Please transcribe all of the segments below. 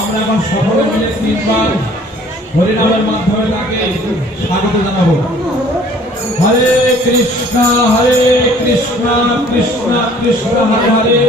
আমরা এখন সকলে মিলে তিনবার হরিনামের মাধ্যমে তাকে স্বাগত জানাব। হরে কৃষ্ণ হরে কৃষ্ণ কৃষ্ণ কৃষ্ণ, হরে হরে।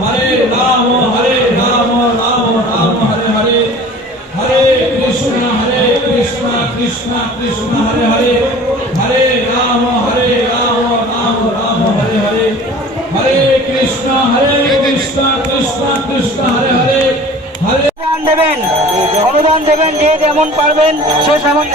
হরে রাম হরে রাম রাম রাম, হরে হরে। হরে কৃষ্ণ হরে কৃষ্ণ কৃষ্ণ কৃষ্ণ, হরে হরে। হরে রাম হরে রাম রাম রাম, হরে হরে। হরে কৃষ্ণ হরে কৃষ্ণ কৃষ্ণ কৃষ্ণ, হরে হরে। অনুদান দেবেন অনুদান দেবেন যে যেমন পারবেন সে দেবেন।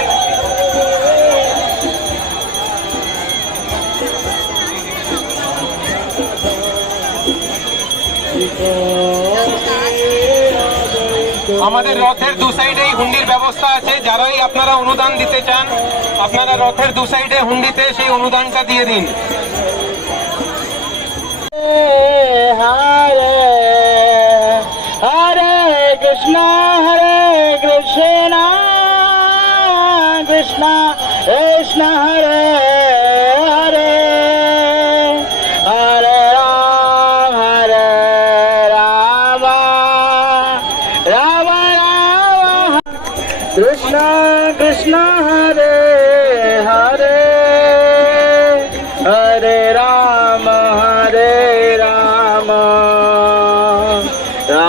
আমাদের রথের দু সাইডেই হুন্ডির ব্যবস্থা আছে যারাই আপনারা অনুদান দিতে চান আপনারা রথের দু সাইডে হুন্ডিতে সেই অনুদানটা দিয়ে দিন कृष्णा, हरे कृष्णा कृष्णा, कृष्ण, हरे हरे हरे राम हरे राम राम राम। कृष्णा कृष्णा, हरे हरे हरे राम।